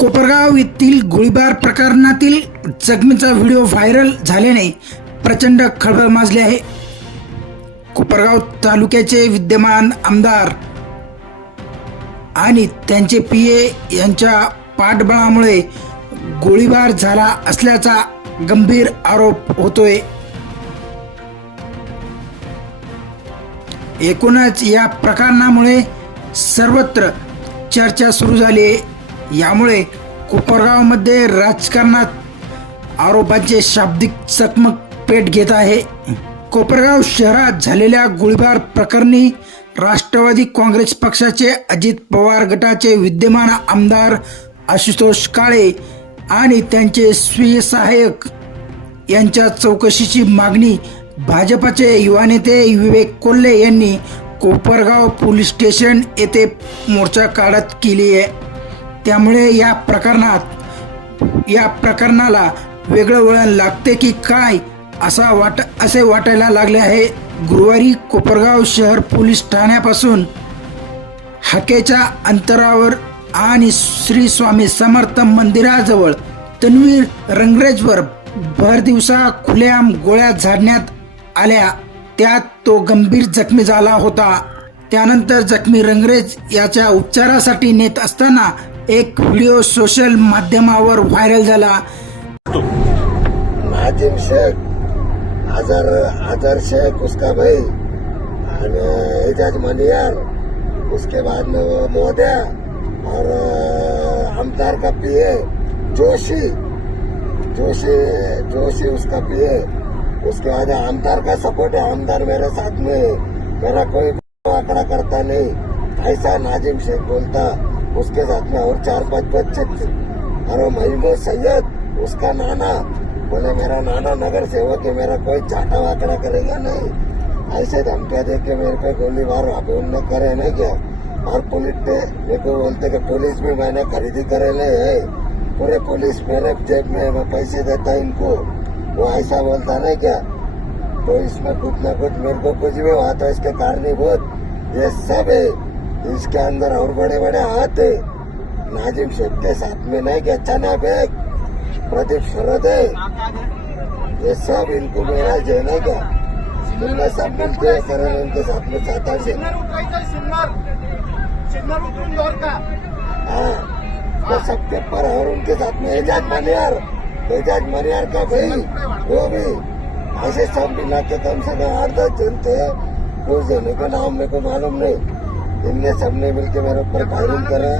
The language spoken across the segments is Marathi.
कोपरगाव येथील गोळीबार प्रकरणातील जखमीचा व्हिडिओ व्हायरल झाल्याने प्रचंड खळबळ माजली आहे. कोपरगाव तालुक्याचे विद्यमान आमदार आणि त्यांचे पीए यांच्या पाठबळामुळे गोळीबार झाला असल्याचा गंभीर आरोप होतोय. एकूणच या प्रकरणामुळे सर्वत्र चर्चा सुरू झाली आहे. यामुळे कोपरगावमध्ये राजकारणात आरोपांचे शाब्दिक चकमक पेट घेत आहे. कोपरगाव शहरात झालेल्या गोळीबार प्रकरणी राष्ट्रवादी काँग्रेस पक्षाचे अजित पवार गटाचे विद्यमान आमदार आशुतोष काळे आणि त्यांचे स्वीय सहाय्यक यांच्या चौकशीची मागणी भाजपचे युवा नेते विवेक कोल्हे यांनी कोपरगाव पोलीस स्टेशन येथे मोर्चा काढत केली आहे. त्यामुळे या प्रकरणाला वेगळं वळण लागते की काय असे वाटायला लागले आहे. गुरुवारी कोपरगाव शहर पोलीस ठाण्यापासून हाकेच्या अंतरावर आणि श्री स्वामी समर्थ मंदिराजवळ तन्वीर रंगरेजवर भर दिवसा खुलेआम गोळ्या झाडण्यात आल्या. त्यात तो गंभीर जखमी झाला होता. त्यानंतर जखमी रंगरेज याच्या उपचारासाठी नेत असताना एक व्हिडिओ सोशल माध्यमावर व्हायरल झाला. नाजिम शेख, अजहर शेख उसका भाई और एजाज मनियार, उसके बाद में वो मोदिया और आमदार का पीए जोशी उसका पीए. उसके बाद आमदार का सपोर्ट है. आमदार मेरे साथ में, मेरा कोई आंकड़ा करता नहीं ऐसा नाजिम शेख बोलता. उसके साथ में और 4-5 बच्चे थे. और महमूद सैयद उसका नाना बोले मेरा नाना नगर सेवक है, मेरा कोई चाटा वाकड़ा करेगा नहीं. ऐसे धमकियां दे के मेरे पे गोलीबार उनने करे नहीं क्या. और पुलिस मेरे को बोलते कि पुलिस में मैंने खरीदी करेले है, पूरे पुलिस मेरे जेब में मैं पैसे देता इनको. वो ऐसा बोलता नहीं क्या. तो इसमें कुछ न कुछ मेरे को कुछ भी हुआ तो इसके कारणीभूत ये सब है. इसके अंदर और बड़े बड़े हाथ है. नाजिम शेख के साथ में नहीं क्या, चना बेग, प्रदीप सरदे, ये सब इनको मेरा जे नहीं क्या. इनमें सब मिलते करें इनके साथ में चाहता से. हाँ, वो सबके पर. और उनके साथ में एजाज मनियार का भाई, वो भी ऐसे सब मिला के कम से कम 8-10 जन थे. कुछ जने का नाम मेरे को मालूम नहीं. इनने सबने मिलके मेरे ऊपर फायरिंग करे.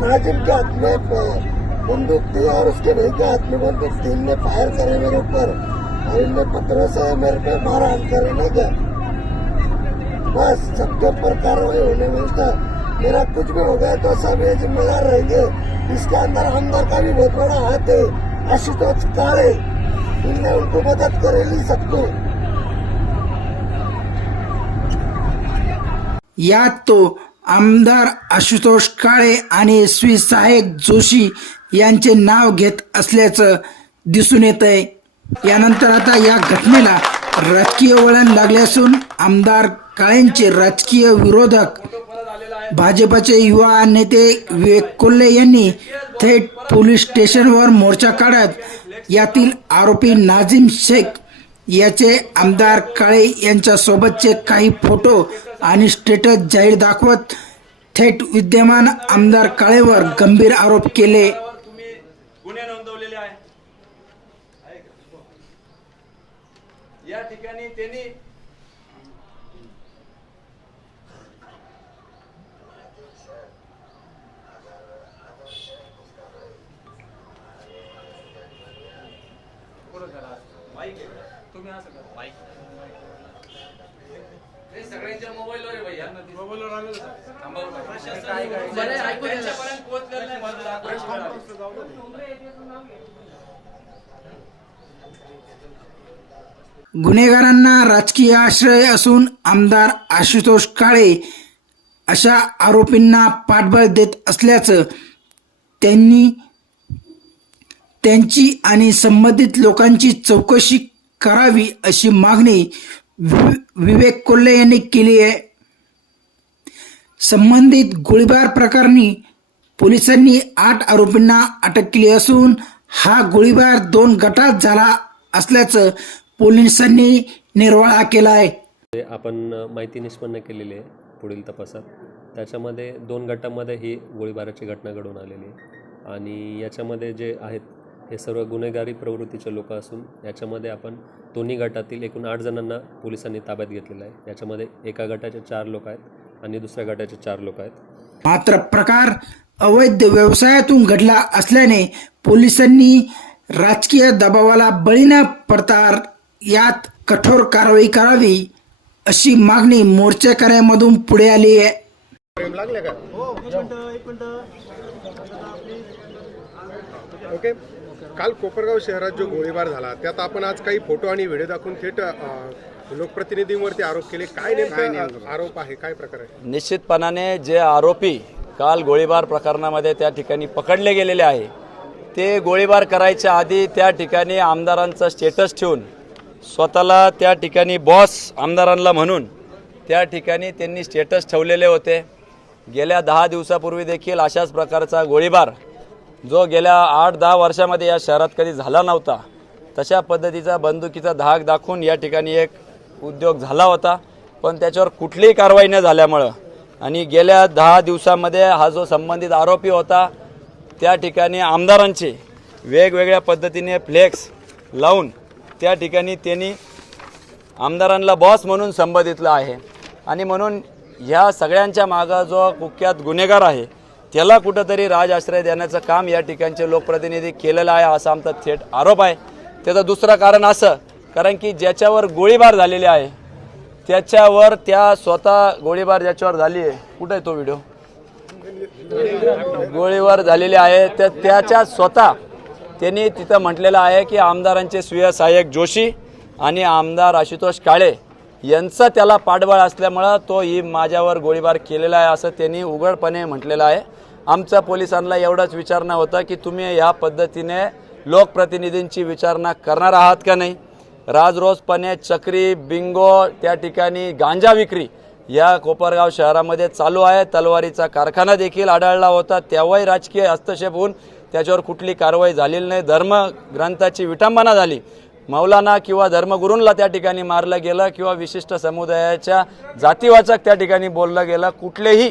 नाजिम के हाथ में बंदूक थी और उसके भाई के हाथ में बंदूक थी. इनने फायर करे मेरे ऊपर और इनने पत्थरों से मेरे पे मारा करे नहीं क्या. बस सबके ऊपर कार्रवाई होने मिलता. मेरा कुछ भी हो गया तो सब ये जिम्मेदार रहेंगे. इसके अंदर आमदार का भी बहुत बड़ा हाथ है, आशुतोष काळे. इनने उनको मदद करेली सबको. यात तो आमदार आशुतोष काळे आणि स्वी सहाय्यक जोशी यांचे नाव घेत असल्याचं दिसून येत आहे. यानंतर आता या घटनेला राजकीय वळण लागले असून आमदार काळेंचे राजकीय विरोधक भाजपचे युवा नेते विवेक कोल्हे यांनी थेट पोलीस स्टेशनवर मोर्चा काढत यातील आरोपी नाजिम शेख याचे आमदार काळे यांच्या सोबतचे काही फोटो आणि स्टेटस जाहीर दाखवत थेट विद्यमान आमदार काळेवर गंभीर आरोप केले. गुन्हे नोंदवलेले आहे. या ठिकाणी त्यांनी तुम्ही असं करा बाईक सगळ्यांच्या मोबाईलवर आहे भैया. मोबाईलवर आलेलं गुन्हेगारांना राजकीय आश्रय असून आमदार आशुतोष काळे अशा आरोपींना पाठबळ देत असल्याचं त्यांची आणि संबंधित लोकांची चौकशी करावी अशी मागणी विवेक कोल्हे यांनी केली आहे. संबंधित गोळीबार प्रकरणी पोलिसांनी 8 आरोपींना अटक केली असून हा गोळीबार 2 गटात झाला असल्याचं पोलिसांनी निर्वाळा केला आहे. ते आपण माहिती निष्पन्न केलेली आहे पुढील तपासात. त्याच्यामध्ये 2 गटामध्ये ही गोळीबाराची घटना घडून आलेली आहे आणि याच्यामध्ये जे आहेत हे सर्व गुन्हेगारी प्रवृत्तीचे लोक असून याच्यामध्ये आपण दोन्ही गटातील एकूण 8 जणांना पोलिसांनी ताब्यात घेतलेलं आहे. याच्यामध्ये एका गटाचे 4 लोक आहेत आणि दुसऱ्या गटाचे 4 लोक आहेत. मात्र प्रकार अवैध व्यवसायातून घडला असल्याने पोलिसांनी राजकीय दबावाला बळी न पडता यात कठोर कारवाई करावी अशी मागणी मोर्चेकऱ्यांमधून पुढे आली आहे. ओके. काल कोपरगाव शहरात जो गोळीबार झाला त्यात आपण आज काही फोटो आणि व्हिडिओ दाखवून थेट लोकप्रतिनिधींवरती आरोप केले. काय नेमका आरोप आहे, काय प्रकार आहे? निश्चितपणाने जे आरोपी काल गोळीबार प्रकरणामध्ये त्या ठिकाणी पकडले गेलेले आहे ते गोळीबार करायच्या आधी त्या ठिकाणी आमदारांचा स्टेटस ठेवून स्वतःला त्या ठिकाणी बॉस आमदारांना म्हणून त्या ठिकाणी त्यांनी स्टेटस ठेवलेले होते. गेल्या 10 दिवसापूर्वी देखील अशाच प्रकारचा गोळीबार जो गेल्या 8-10 वर्षामध्ये या शहरात कधी झाला नव्हता तशा पद्धतीचा बंदुकीचा धाक दाखवून या ठिकाणी एक उद्योग झाला होता. पण त्याच्यावर कुठलीही कारवाई न झाल्यामुळं आणि गेल्या 10 दिवसामध्ये हा जो संबंधित आरोपी होता त्या ठिकाणी आमदारांचे वेगवेगळ्या पद्धतीने फ्लेक्स लावून त्या ठिकाणी त्यांनी आमदारांना बॉस म्हणून संबोधितलं आहे आणि म्हणून ह्या सगळ्यांच्या मागं जो कुख्यात गुन्हेगार आहे त्याला कुठंतरी राजआश्रय देण्याचं काम या ठिकाणचे लोकप्रतिनिधी केलेलं आहे असा आमचा थेट आरोप आहे. त्याचं दुसरं कारण असं कारण की ज्याच्यावर गोळीबार झालेले आहे त्याच्यावर त्या स्वतः गोळीबार ज्याच्यावर झाली आहे कुठं आहे तो व्हिडिओ गोळीबार झालेले आहे तर त्याच्या स्वतः त्यांनी तिथं म्हटलेलं आहे की आमदारांचे स्वीय सहाय्यक जोशी आणि आमदार आशुतोष काळे यांचं त्याला पाठबळ असल्यामुळं तो ही माझ्यावर गोळीबार केलेला आहे असं त्यांनी उघडपणे म्हटलेलं आहे. आमच्या पोलिसांना एवढंच विचारणं होतं की तुम्ही ह्या पद्धतीने लोकप्रतिनिधींची विचारणा करणार आहात का नाही. राजरोसपणे चक्री बिंगो त्या ठिकाणी गांजा विक्री या कोपरगाव शहरामध्ये चालू आहे. तलवारीचा कारखाना देखील आढळला होता तेव्हाही राजकीय हस्तक्षेप होऊन त्याच्यावर कुठली कारवाई झालेली नाही. धर्मग्रंथाची विटंबना झाली. मौलाना किंवा धर्मगुरूंना त्या ठिकाणी मारलं गेलं किंवा विशिष्ट समुदायाच्या जातीवाचक त्या ठिकाणी बोललं गेलं. कुठलेही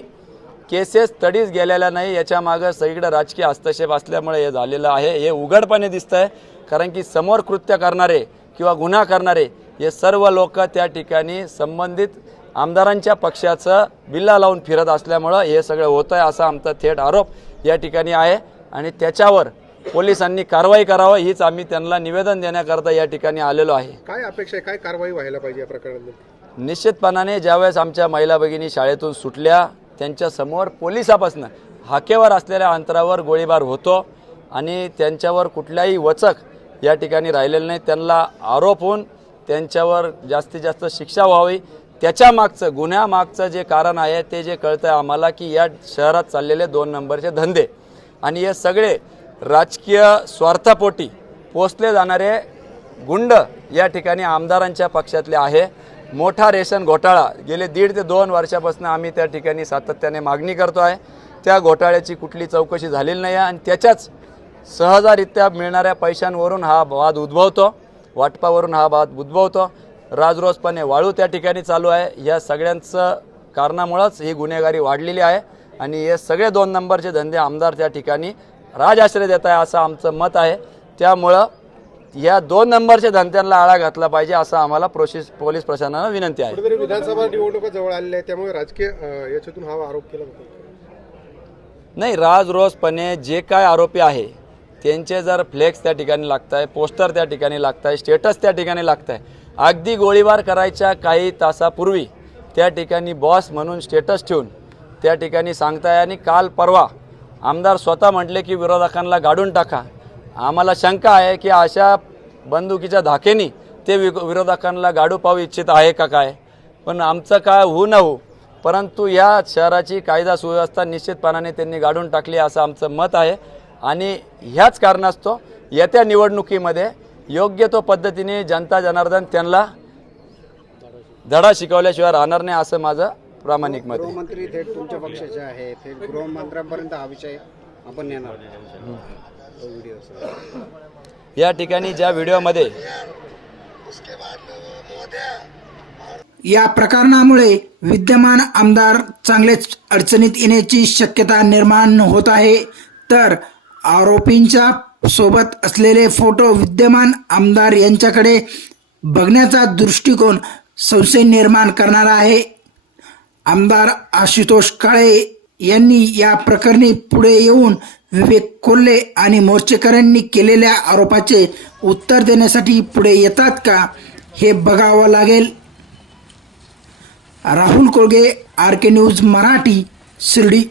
केसेस तडीच गेलेल्या नाही. याच्या मागं सगळीकडे राजकीय हस्तक्षेप असल्यामुळे हे झालेलं आहे. हे उघडपणे दिसतं आहे कारण की समोर कृत्य करणारे किंवा गुन्हा करणारे हे सर्व लोक त्या ठिकाणी संबंधित आमदारांच्या पक्षाचं बिल्ला लावून फिरत असल्यामुळं हे सगळं होतं आहे असा आमचा थेट आरोप या ठिकाणी आहे आणि त्याच्यावर पोलिसांनी कारवाई करावं हीच आम्ही त्यांना निवेदन देण्याकरता या ठिकाणी आलेलो आहे. काय अपेक्षा आहे, काय कारवाई व्हायला पाहिजे या प्रकरणात? निश्चितपणाने ज्यावेळेस आमच्या महिला भगिनी शाळेतून सुटल्या त्यांच्यासमोर पोलिसापासून हाकेवर असलेल्या अंतरावर गोळीबार होतो आणि त्यांच्यावर कुठल्याही वचक या ठिकाणी राहिलेलं नाही. त्यांना आरोप होऊन त्यांच्यावर जास्तीत जास्त शिक्षा व्हावी. त्याच्या मागचं गुन्ह्यामागचं जे कारण आहे ते जे कळतं आहे आम्हाला की या शहरात चाललेले 2 नंबरचे धंदे आणि हे सगळे राजकीय स्वार्थापोटी पोचले जाणारे गुंड या ठिकाणी आमदारांच्या पक्षातले आहे. मोठा रेशन घोटाळा गेले 1.5 ते 2 वर्षापासून आम्ही त्या ठिकाणी सातत्याने मागणी करतो आहे. त्या घोटाळ्याची कुठली चौकशी झालेली नाही आहे आणि त्याच्याच सहजरित्या मिळणाऱ्या पैशांवरून हा वाद उद्भवतो. वाटपावरून हा वाद उद्भवतो. राजरोसपणे वाळू त्या ठिकाणी चालू आहे. या सगळ्यांचं कारणामुळंच ही गुन्हेगारी वाढलेली आहे आणि हे सगळे 2 नंबरचे धंदे आमदार त्या ठिकाणी राजआश्रय देत आहे असं आमचं मत आहे. त्यामुळं या 2 नंबरच्या धंद्यांना आळा घातला पाहिजे असं आम्हाला पोलीस प्रशासनाला विनंती आहे. कुठेतरी विधानसभा निवडणुका जवळ आलेल्या आहेत त्यामुळे राजकीय याच्यातून हा आरोप केला नाही. राजरोसपणे जे काय आरोपी आहे त्यांचे जर फ्लेक्स त्या ठिकाणी लागत आहे, पोस्टर त्या ठिकाणी लागत आहे, स्टेटस त्या ठिकाणी लागत आहे. अगदी गोळीबार करायच्या काही तासापूर्वी त्या ठिकाणी बॉस म्हणून स्टेटस ठेवून त्या ठिकाणी सांगताय आणि काल परवा आमदार स्वतः म्हटले की विरोधकांना गाडून टाका. आम्हाला शंका आहे की अशा बंदुकीच्या धाकेनी ते विरोधकांना गाडू पाहू इच्छित आहे का काय. पण आमचं काय होऊ न होऊ परंतु या शहराची कायदा सुव्यवस्था निश्चितपणाने त्यांनी गाडून टाकली असं आमचं मत आहे आणि ह्याच कारणास्तव येत्या निवडणुकीमध्ये योग्य तो पद्धतीने जनता जनार्दन त्यांना धडा शिकवल्याशिवाय राहणार नाही असं माझं प्रामाणिक मत आहे. गृहमंत्री थेट तुमच्या पक्षाचे आहे, थेट गृहमंत्र्यांपर्यंत हा विषय या ठिकाणी ज्या व्हिडिओमध्ये या प्रकरणामुळे विद्यमान आमदार चांगलेच अडचणीत येण्याची शक्यता निर्माण होत आहे. तर आरोपींच्या सोबत असलेले फोटो विद्यमान आमदार यांच्याकडे बघण्याचा दृष्टिकोन संशय निर्माण करणारा आहे. आमदार आशुतोष काळे यांनी या प्रकरणी पुढे येऊन विवेक कोल्हे आणि मोर्चेकऱ्यांनी केलेल्या आरोपाचे उत्तर देण्यासाठी पुढे येतात का हे बघावं लागेल. Rahul Kolge, RK news Marathi, Shirdi.